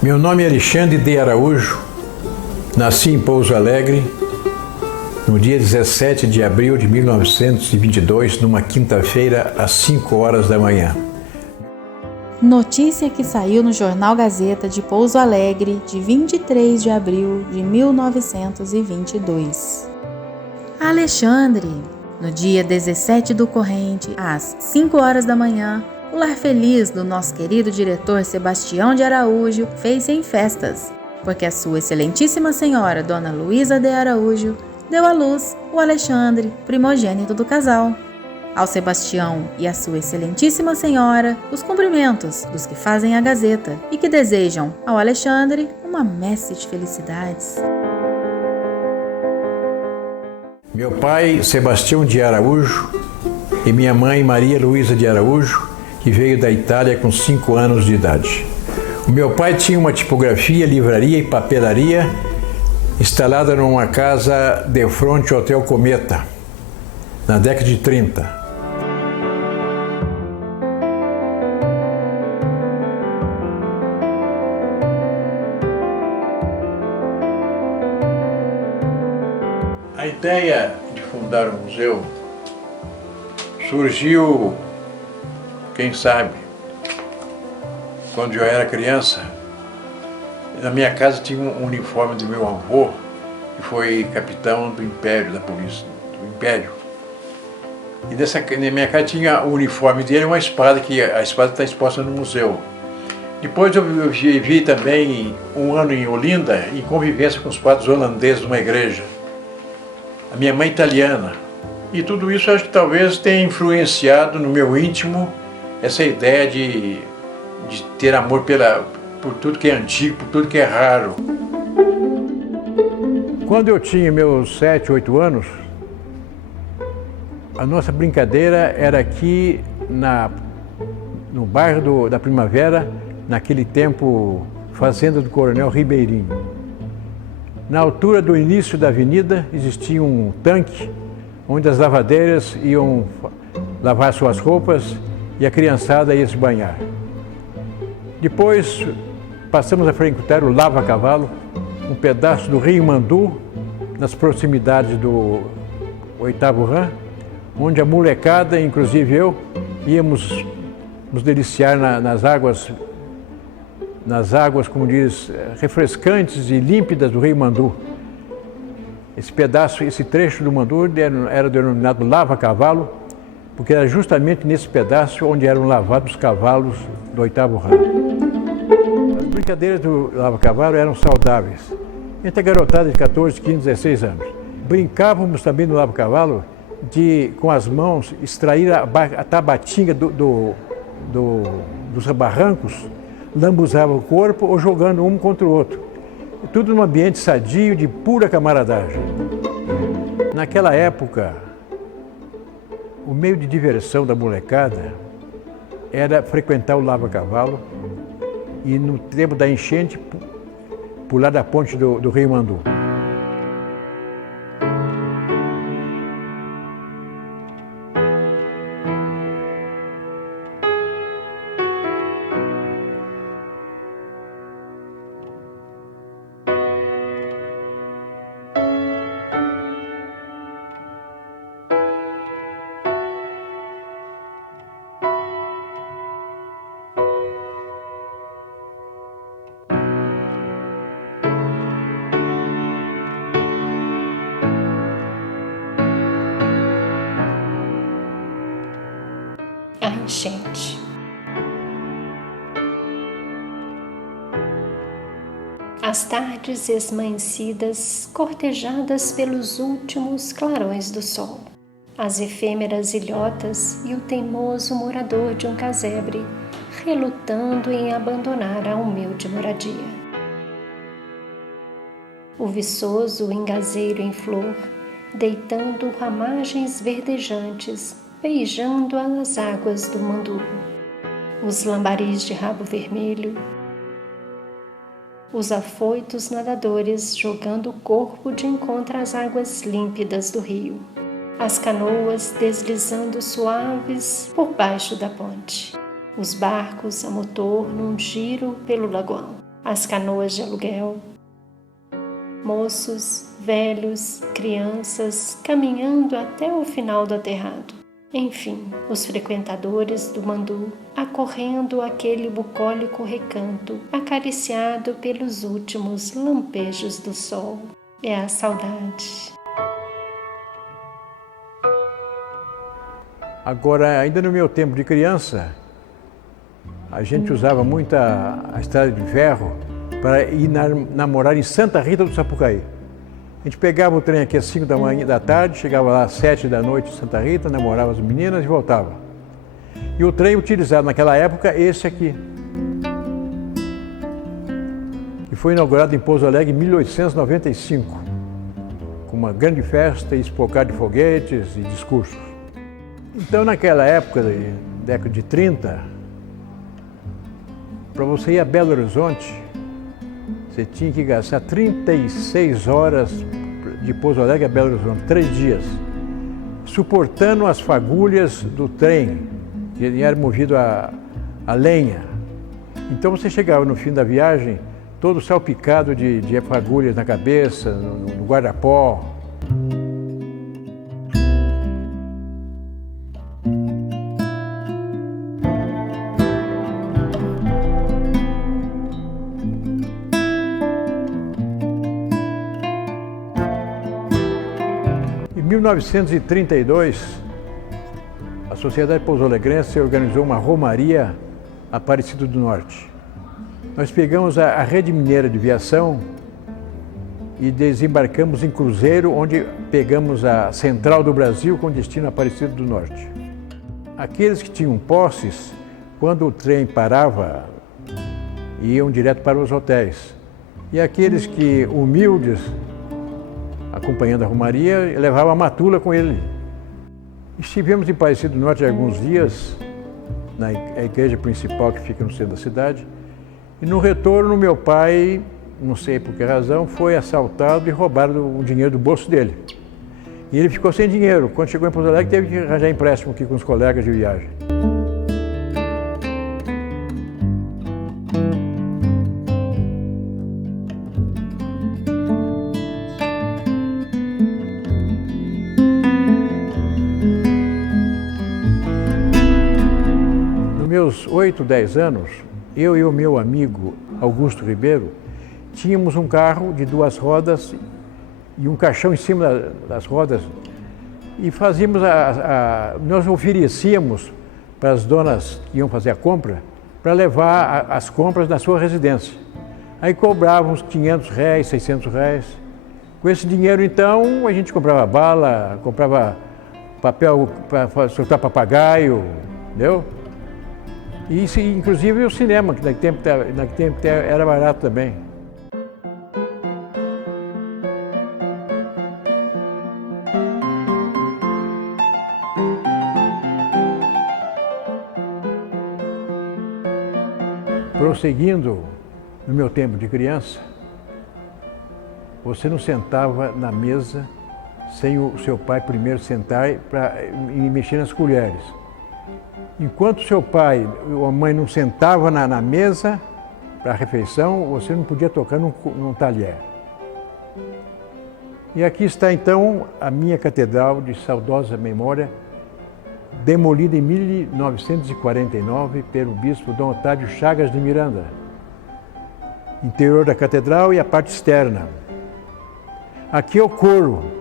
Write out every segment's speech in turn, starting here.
Meu nome é Alexandre de Araújo, nasci em Pouso Alegre no dia 17 de abril de 1922, numa quinta-feira, às 5 horas da manhã. Notícia que saiu no Jornal Gazeta de Pouso Alegre, de 23 de abril de 1922. Alexandre, no dia 17 do corrente, às 5 horas da manhã, o lar feliz do nosso querido diretor Sebastião de Araújo fez-se em festas, porque a sua excelentíssima senhora, Dona Luísa de Araújo, deu à luz o Alexandre, primogênito do casal. Ao Sebastião e à sua excelentíssima senhora, os cumprimentos dos que fazem a Gazeta e que desejam ao Alexandre uma messe de felicidades. Meu pai, Sebastião de Araújo, e minha mãe, Maria Luísa de Araújo, que veio da Itália com 5 anos de idade. O meu pai tinha uma tipografia, livraria e papelaria instalada numa casa de frente ao Hotel Cometa, na década de 30. A ideia de fundar um museu surgiu, quem sabe, quando eu era criança. Na minha casa tinha um uniforme do meu avô, que foi capitão do Império, da polícia, do Império. E na minha casa tinha o uniforme dele e uma espada, que a espada está exposta no museu. Depois eu vivi também um ano em Olinda, em convivência com os padres holandeses de uma igreja. A minha mãe italiana. E tudo isso acho que talvez tenha influenciado no meu íntimo essa ideia de ter amor por tudo que é antigo, por tudo que é raro. Quando eu tinha meus 7, 8 anos, a nossa brincadeira era aqui no bairro da Primavera, naquele tempo, Fazenda do Coronel Ribeirinho. Na altura do início da avenida existia um tanque onde as lavadeiras iam lavar suas roupas e a criançada ia se banhar. Depois passamos a frequentar o Lava Cavalo, um pedaço do Rio Mandu, nas proximidades do 8º Rã, onde a molecada, inclusive eu, íamos nos deliciar nas águas, como diz, refrescantes e límpidas do Rio Mandu. Esse trecho do Mandu era denominado Lava Cavalo, porque era justamente nesse pedaço onde eram lavados os cavalos do 8º Rã. As brincadeiras do Lava Cavalo eram saudáveis, entre a garotada de 14, 15, 16 anos. Brincávamos também no Lava Cavalo de, com as mãos, extrair a tabatinga dos barrancos, lambuzava o corpo ou jogando um contra o outro. Tudo num ambiente sadio, de pura camaradagem. Naquela época, o meio de diversão da molecada era frequentar o Lava Cavalo e, no tempo da enchente, pular da ponte do Rio Mandu. A enchente. As tardes esmaecidas, cortejadas pelos últimos clarões do sol. As efêmeras ilhotas e o teimoso morador de um casebre, relutando em abandonar a humilde moradia. O viçoso engazeiro em flor, deitando ramagens verdejantes, beijando as águas do Mandu, os lambaris de rabo vermelho, os afoitos nadadores jogando o corpo de encontro às águas límpidas do rio, as canoas deslizando suaves por baixo da ponte, os barcos a motor num giro pelo lagoão, as canoas de aluguel. Moços, velhos, crianças, caminhando até o final do aterrado. Enfim, os frequentadores do Mandu acorrendo aquele bucólico recanto, acariciado pelos últimos lampejos do sol. É a saudade. Agora, ainda no meu tempo de criança, a gente usava muito a estrada de ferro para ir namorar em Santa Rita do Sapucaí. A gente pegava o trem aqui às 5 da tarde, chegava lá às 7 da noite em Santa Rita, namorava as meninas e voltava. E o trem utilizado naquela época, esse aqui. E foi inaugurado em Pouso Alegre em 1895, com uma grande festa e espocado de foguetes e discursos. Então, naquela época, década de 30, para você ir a Belo Horizonte, você tinha que gastar 36 horas de Pouso Alegre a Belo Horizonte, 3 dias, suportando as fagulhas do trem, que era movido a lenha. Então você chegava no fim da viagem, todo salpicado de fagulhas na cabeça, no guarda-pó. Em 1932, a Sociedade Pouso-Alegrense organizou uma romaria Aparecida do Norte. Nós pegamos a Rede Mineira de Viação e desembarcamos em Cruzeiro, onde pegamos a Central do Brasil com destino a Aparecida do Norte. Aqueles que tinham posses, quando o trem parava, iam direto para os hotéis. E aqueles que, humildes, acompanhando a romaria, levavam a matula com ele. Estivemos em Aparecida do Norte alguns dias, na igreja principal que fica no centro da cidade, e no retorno meu pai, não sei por que razão, foi assaltado e roubaram o dinheiro do bolso dele. E ele ficou sem dinheiro. Quando chegou em Pouso Alegre, teve que arranjar empréstimo aqui com os colegas de viagem. Nos meus 8, 10 anos, eu e o meu amigo Augusto Ribeiro tínhamos um carro de 2 rodas e um caixão em cima das rodas e fazíamos nós oferecíamos para as donas que iam fazer a compra para levar as compras na sua residência. Aí cobrávamos R$500, R$600. Com esse dinheiro, então, a gente comprava bala, comprava papel para soltar papagaio, entendeu? E isso, inclusive o cinema, que naquele tempo era barato também. Prosseguindo no meu tempo de criança, você não sentava na mesa sem o seu pai primeiro sentar e mexer nas colheres. Enquanto seu pai ou a mãe não sentava na mesa para a refeição, você não podia tocar num talher. E aqui está então a minha catedral de saudosa memória, demolida em 1949 pelo bispo Dom Otávio Chagas de Miranda. Interior da catedral e a parte externa. Aqui é o coro.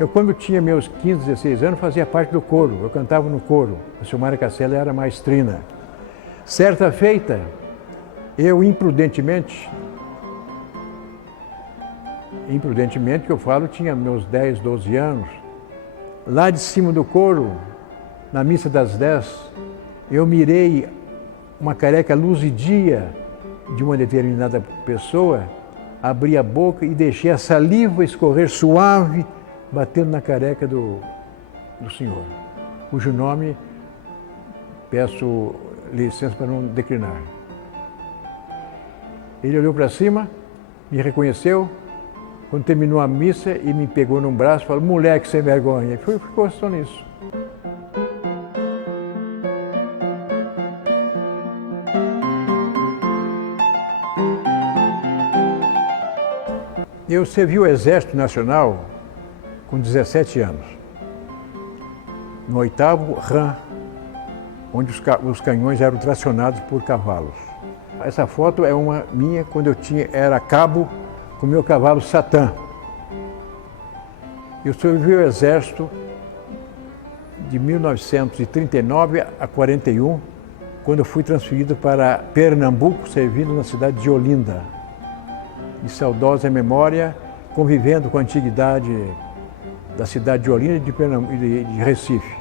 Eu, quando tinha meus 15, 16 anos, fazia parte do coro. Eu cantava no coro. A Silmara Castella era maestrina. Certa feita, eu imprudentemente que eu falo, tinha meus 10, 12 anos, lá de cima do coro, na missa das 10, eu mirei uma careca luzidia de uma determinada pessoa, abri a boca e deixei a saliva escorrer suave, batendo na careca do senhor, cujo nome peço licença para não declinar. Ele olhou para cima, me reconheceu, quando terminou a missa e me pegou num braço e falou: "Moleque sem vergonha", e ficou só nisso. Eu servi o Exército Nacional com 17 anos, no 8º RAM, onde os canhões eram tracionados por cavalos. Essa foto é uma minha quando eu era cabo com o meu cavalo Satã. Eu servi o Exército de 1939 a 41, quando eu fui transferido para Pernambuco, servindo na cidade de Olinda. De saudosa memória, convivendo com a antiguidade da cidade de Olinda e de Recife.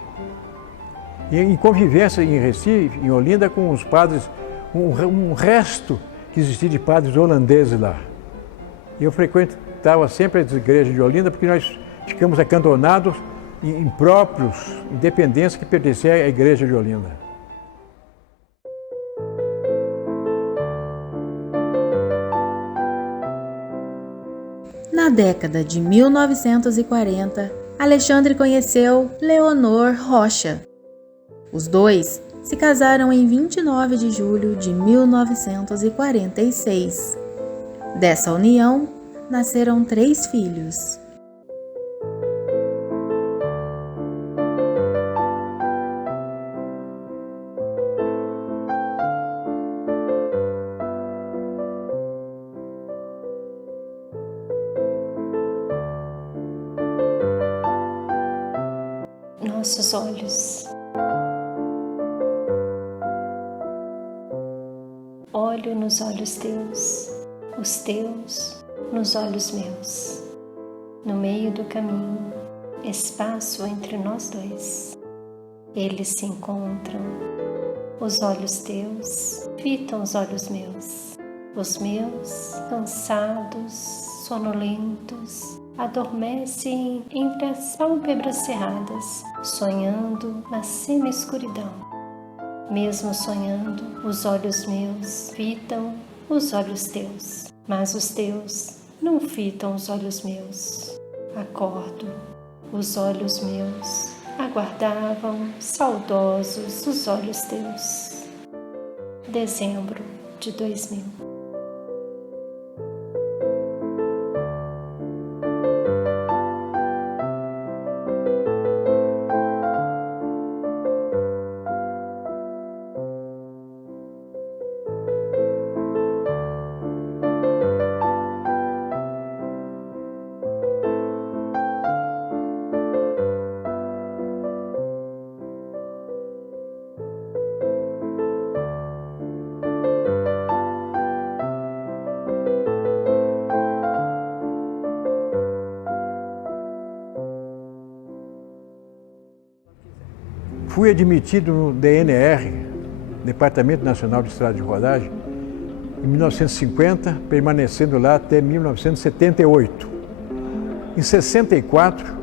E em convivência em Recife, em Olinda, com os padres, um resto que existia de padres holandeses lá. E eu frequentava sempre as igrejas de Olinda, porque nós ficamos acantonados em próprios, independência que pertencia à igreja de Olinda. Na década de 1940, Alexandre conheceu Leonor Rocha. Os dois se casaram em 29 de julho de 1946. Dessa união, nasceram 3 filhos. Nossos olhos. Olho nos olhos teus, os teus nos olhos meus. No meio do caminho, espaço entre nós dois. Eles se encontram. Os olhos teus fitam os olhos meus. Os meus, cansados, sonolentos, adormecem entre as pálpebras cerradas, sonhando na semi-escuridão. Mesmo sonhando, os olhos meus fitam os olhos teus, mas os teus não fitam os olhos meus. Acordo, os olhos meus aguardavam saudosos os olhos teus. Dezembro de 2000. Fui admitido no DNR, Departamento Nacional de Estrada de Rodagem, em 1950, permanecendo lá até 1978. Em 64,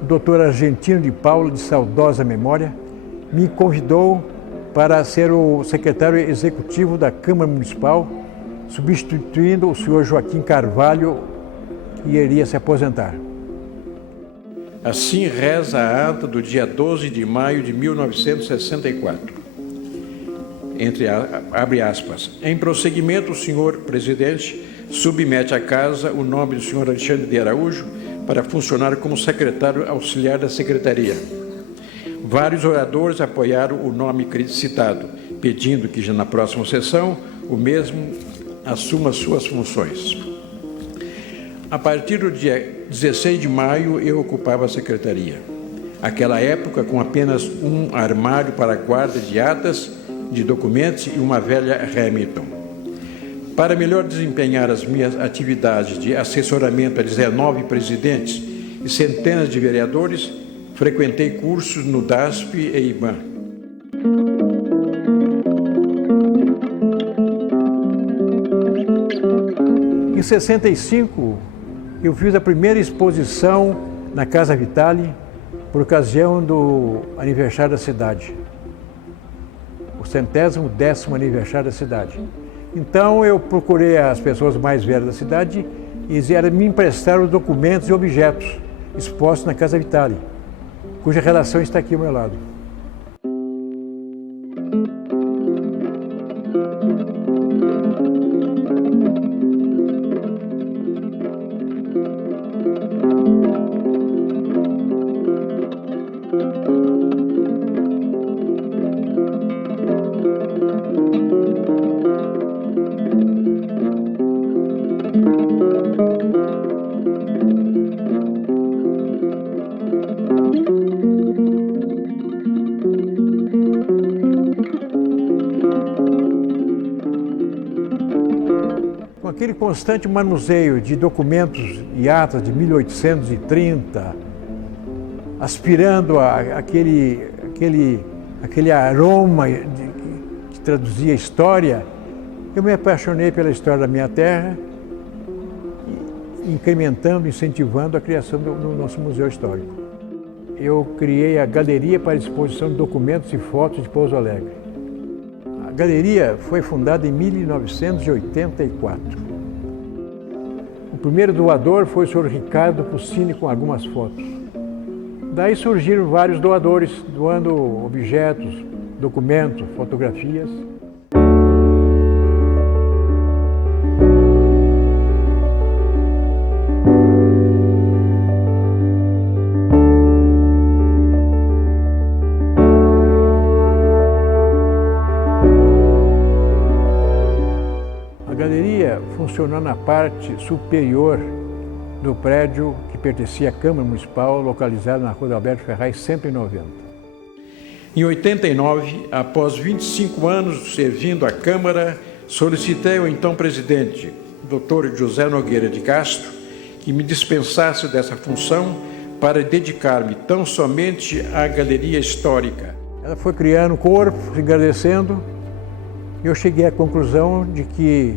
o doutor Argentino de Paula, de saudosa memória, me convidou para ser o secretário executivo da Câmara Municipal, substituindo o senhor Joaquim Carvalho, que iria se aposentar. Assim reza a ata do dia 12 de maio de 1964. Abre aspas. Em prosseguimento, o senhor presidente submete à casa o nome do senhor Alexandre de Araújo para funcionar como secretário auxiliar da secretaria. Vários oradores apoiaram o nome citado, pedindo que já na próxima sessão o mesmo assuma suas funções. A partir do dia 16 de maio, eu ocupava a secretaria. Aquela época, com apenas um armário para guarda de atas, de documentos e uma velha Hamilton. Para melhor desempenhar as minhas atividades de assessoramento a 19 presidentes e centenas de vereadores, frequentei cursos no DASP e IBAN. Em 65, eu fiz a primeira exposição na Casa Vitale por ocasião do aniversário da cidade, o 110º aniversário da cidade. Então eu procurei as pessoas mais velhas da cidade e eles me emprestaram documentos e objetos expostos na Casa Vitale, cuja relação está aqui ao meu lado. Com aquele constante manuseio de documentos e atas de 1830, aspirando aquele aroma que traduzia a história, eu me apaixonei pela história da minha terra, incrementando, incentivando a criação do nosso Museu Histórico. Eu criei a Galeria para Exposição de Documentos e Fotos de Pouso Alegre. A galeria foi fundada em 1984. O primeiro doador foi o senhor Ricardo Puccini, com algumas fotos. Daí surgiram vários doadores, doando objetos, documentos, fotografias. A galeria funcionou na parte superior do prédio que pertencia à Câmara Municipal, localizado na Rua Alberto Ferraz, 190. Em 89, após 25 anos servindo à Câmara, solicitei ao então presidente, Dr. José Nogueira de Castro, que me dispensasse dessa função para dedicar-me tão somente à Galeria Histórica. Ela foi criando corpo, se engrandecendo, e eu cheguei à conclusão de que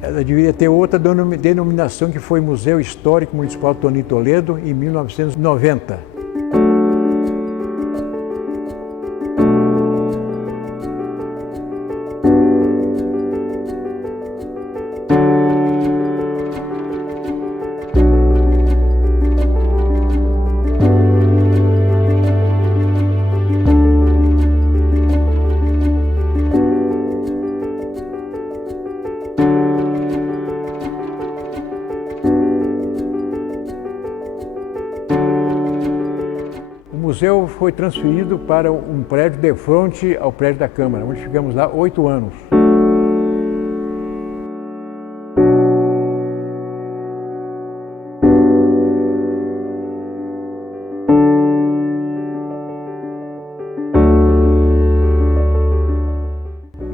ela deveria ter outra denominação, que foi Museu Histórico Municipal Tony Toledo, em 1990. O museu foi transferido para um prédio de frente ao prédio da Câmara, onde ficamos lá 8 anos.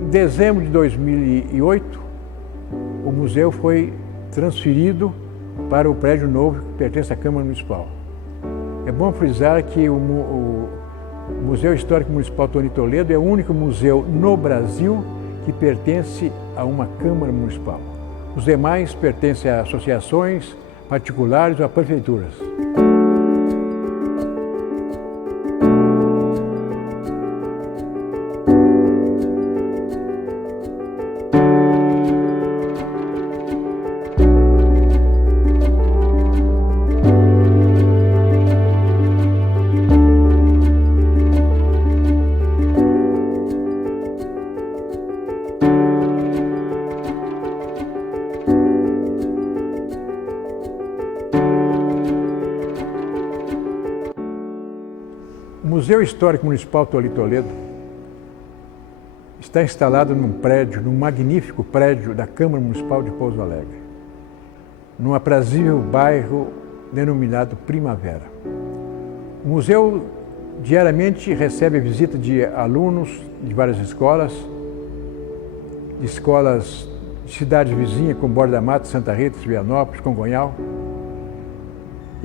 Em dezembro de 2008, o museu foi transferido para o prédio novo que pertence à Câmara Municipal. É bom frisar que o Museu Histórico Municipal Tony Toledo é o único museu no Brasil que pertence a uma Câmara Municipal. Os demais pertencem a associações particulares ou a prefeituras. O Museu Histórico Municipal Tony Toledo está instalado num magnífico prédio da Câmara Municipal de Pouso Alegre, num aprazível bairro denominado Primavera. O museu diariamente recebe a visita de alunos de várias escolas de cidades vizinhas, como Borda da Mata, Santa Rita, Vianópolis, Congonhal.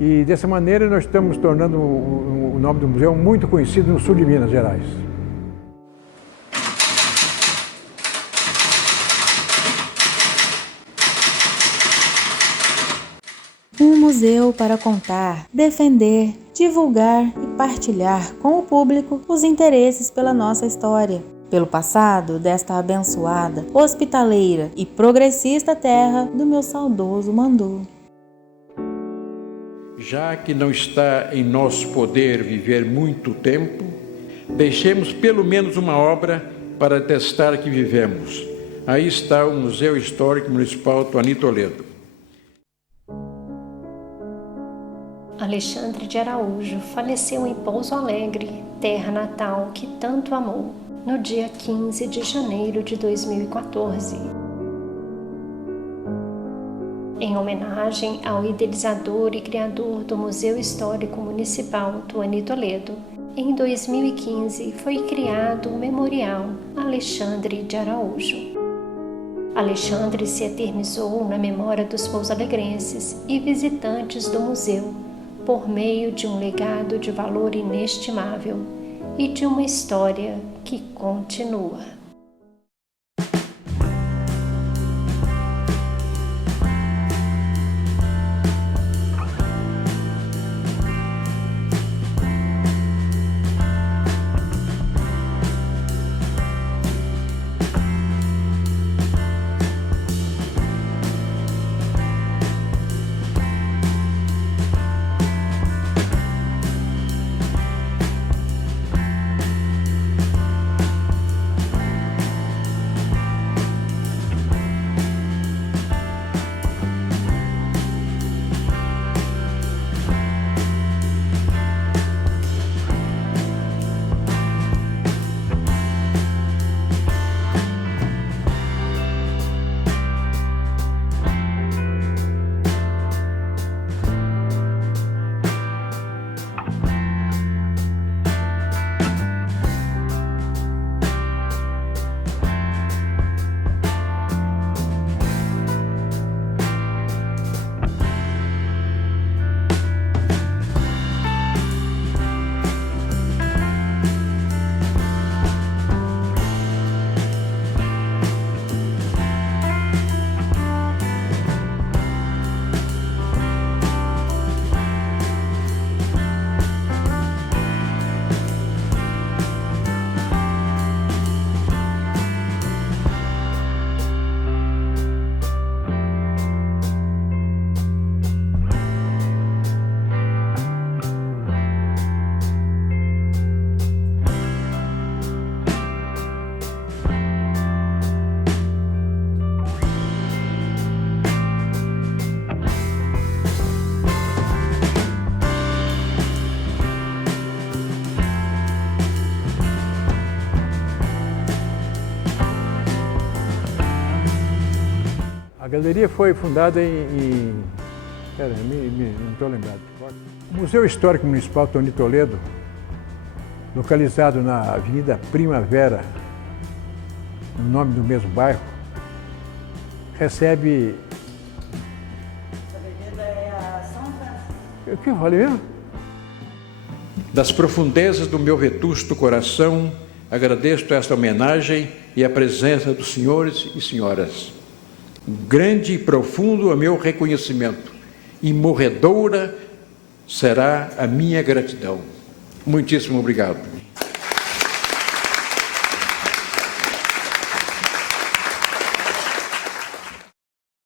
E dessa maneira nós estamos tornando o nome do museu muito conhecido no sul de Minas Gerais. Um museu para contar, defender, divulgar e partilhar com o público os interesses pela nossa história, pelo passado desta abençoada, hospitaleira e progressista terra do meu saudoso Mandu. Já que não está em nosso poder viver muito tempo, deixemos pelo menos uma obra para atestar que vivemos. Aí está o Museu Histórico Municipal Tony Toledo. Alexandre de Araújo faleceu em Pouso Alegre, terra natal que tanto amou, no dia 15 de janeiro de 2014. Em homenagem ao idealizador e criador do Museu Histórico Municipal Tony Toledo, em 2015 foi criado o Memorial Alexandre de Araújo. Alexandre se eternizou na memória dos pouso-alegrenses e visitantes do museu, por meio de um legado de valor inestimável e de uma história que continua. A galeria foi fundada não estou lembrado. O Museu Histórico Municipal Tony Toledo, localizado na Avenida Primavera, no nome do mesmo bairro, recebe... Essa avenida é a São Francisco. O que eu falei mesmo? Das profundezas do meu vetusto coração, agradeço esta homenagem e a presença dos senhores e senhoras. Grande e profundo é meu reconhecimento, e morredoura será a minha gratidão. Muitíssimo obrigado.